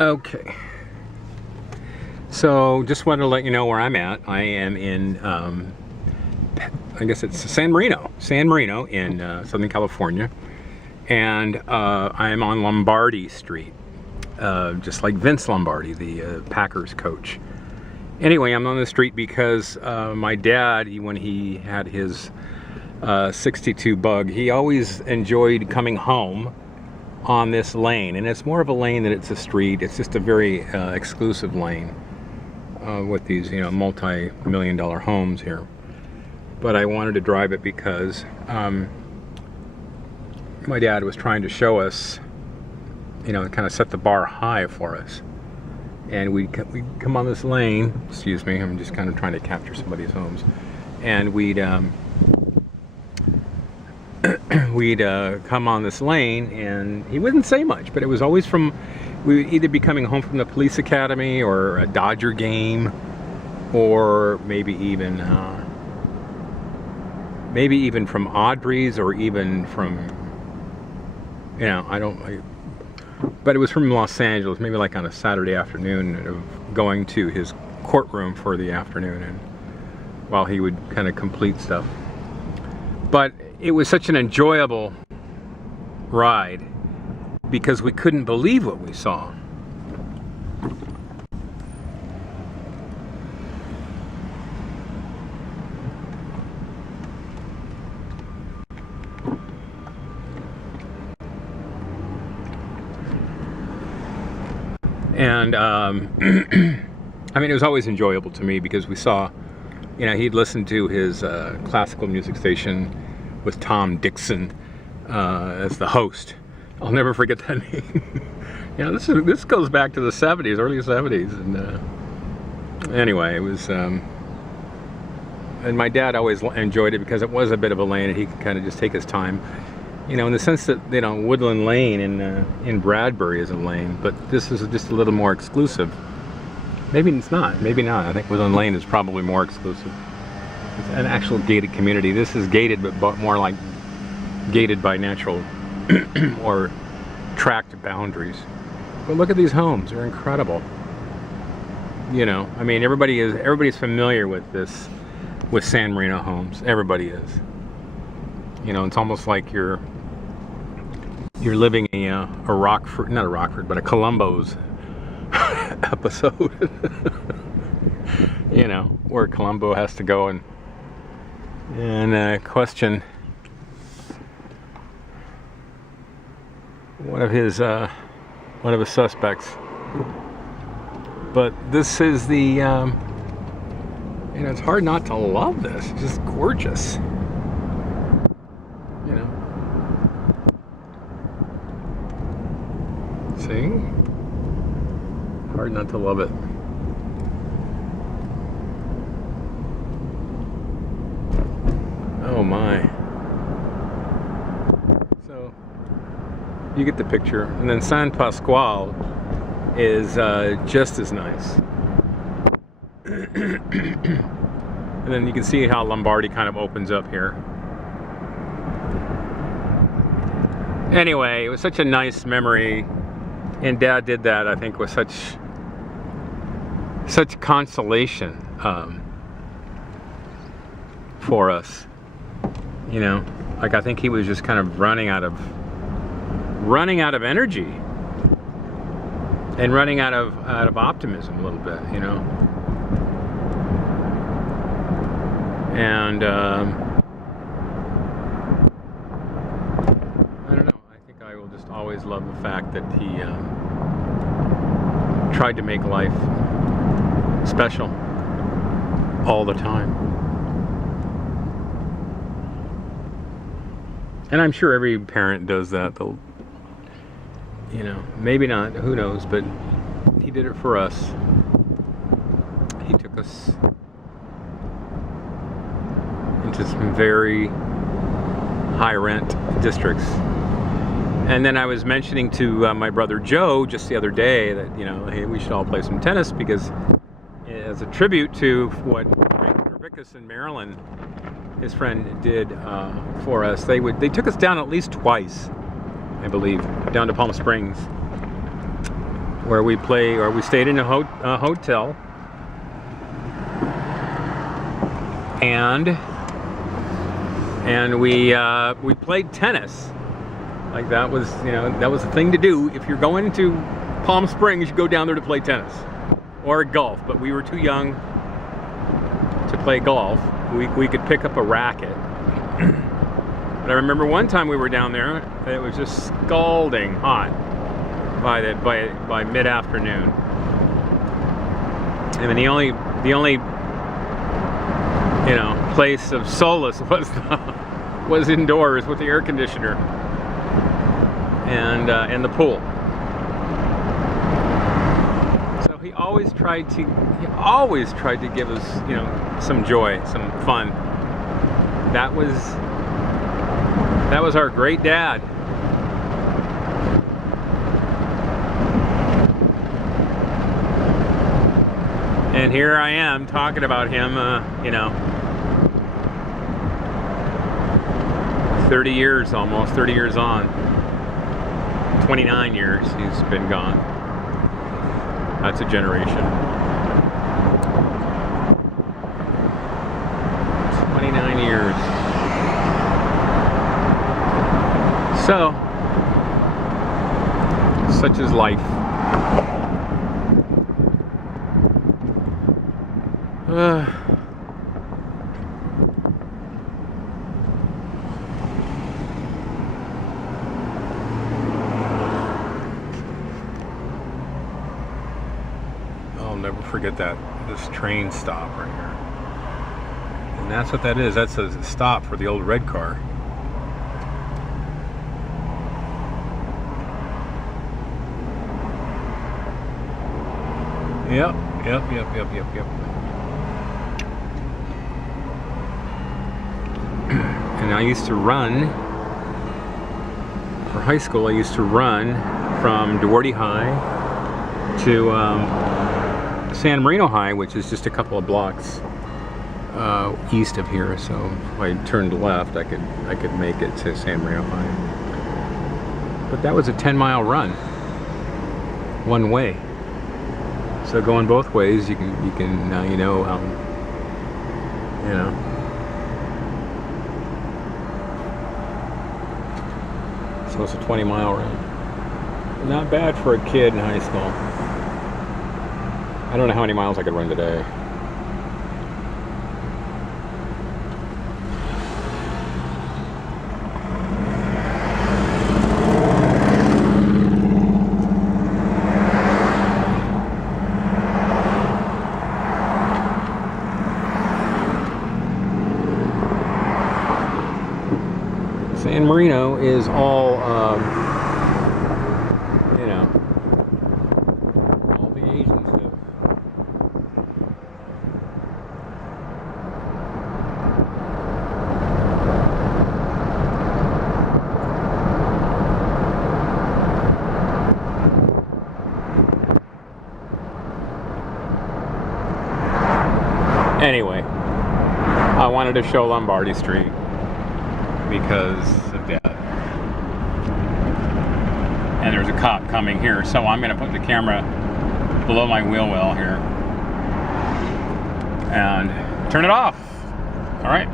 Okay. So just wanted to let you know where I'm at. I am in, I guess it's San Marino in Southern California. And I am on Lombardy Street, just like Vince Lombardi, the Packers coach. Anyway, I'm on the street because my dad, when he had his 62 Bug, he always enjoyed coming home on this lane. And it's more of a lane than it's a street. It's just a very exclusive lane with these, multi-million-dollar homes here. But I wanted to drive it because my dad was trying to show us, kind of set the bar high for us. And we come on this lane, excuse me, I'm just kind of trying to capture somebody's homes. And we'd come on this lane, and he wouldn't say much, but it was always we would either be coming home from the police academy or a Dodger game, or maybe even from Audrey's, or even from, but it was from Los Angeles, maybe like on a Saturday afternoon, of going to his courtroom for the afternoon, and while he would kind of complete stuff. But it was such an enjoyable ride because we couldn't believe what we saw. And I mean, it was always enjoyable to me because we saw, he'd listen to his classical music station with Tom Dixon as the host. I'll never forget that name. This goes back to the 70s, early 70s, and anyway, it was. And my dad always enjoyed it because it was a bit of a lane, and he could kind of just take his time. In the sense that, Woodland Lane in Bradbury is a lane, but this is just a little more exclusive. Maybe it's not. Maybe not. I think Woodland Lane is probably more exclusive. It's an actual gated community. This is gated, but more like gated by natural or tract boundaries. But look at these homes. They're incredible. I mean, everybody's familiar with this, with San Marino homes. Everybody is. It's almost like you're living a Rockford, not a Rockford, but a Columbo's episode. Where Columbo has to go and question one of his suspects. But this is the it's hard not to love this. It's just gorgeous. See? Hard not to love it. Oh my. So, you get the picture. And then San Pasquale is just as nice. And then you can see how Lombardy kind of opens up here. Anyway, it was such a nice memory. And Dad did that, I think, with such consolation for us. Like, I think he was just kind of running out of energy and running out of optimism a little bit, And I don't know. I think I will just always love the fact that he tried to make life special all the time. And I'm sure every parent does that. They'll, maybe not, who knows, but he did it for us. He took us into some very high rent districts. And then I was mentioning to my brother Joe just the other day that, hey, we should all play some tennis, because as a tribute to what Frank Gervickus in Maryland, his friend, did for us, they took us down at least twice, I believe, down to Palm Springs where we stayed in a hotel, and we played tennis. Like that was, that was the thing to do. If you're going to Palm Springs, you go down there to play tennis or golf. But we were too young to play golf. We could pick up a racket. But I remember one time we were down there, it was just scalding hot by mid-afternoon. And then the only place of solace was indoors with the air conditioner and the pool. So he always tried to give us some joy, some fun. That was our great dad. And here I am talking about him, 30 years almost, 30 years on. 29 years he's been gone. That's a generation. 29 years. So, such is life. I'll never forget this train stop right here. And that's what that is. That's a stop for the old red car. Yep. And I used to run, for high school, I used to run from Duarte High to San Marino High, which is just a couple of blocks east of here. So if I turned left, I could make it to San Marino High. But that was a 10-mile run, one way. So going both ways, you can now So it's a 20-mile run. Not bad for a kid in high school. I don't know how many miles I could run today. San Marino is all, all the Asians live. Anyway, I wanted to show Lombardy Street because of that. And there's a cop coming here, so I'm going to put the camera below my wheel well here and turn it off. All right.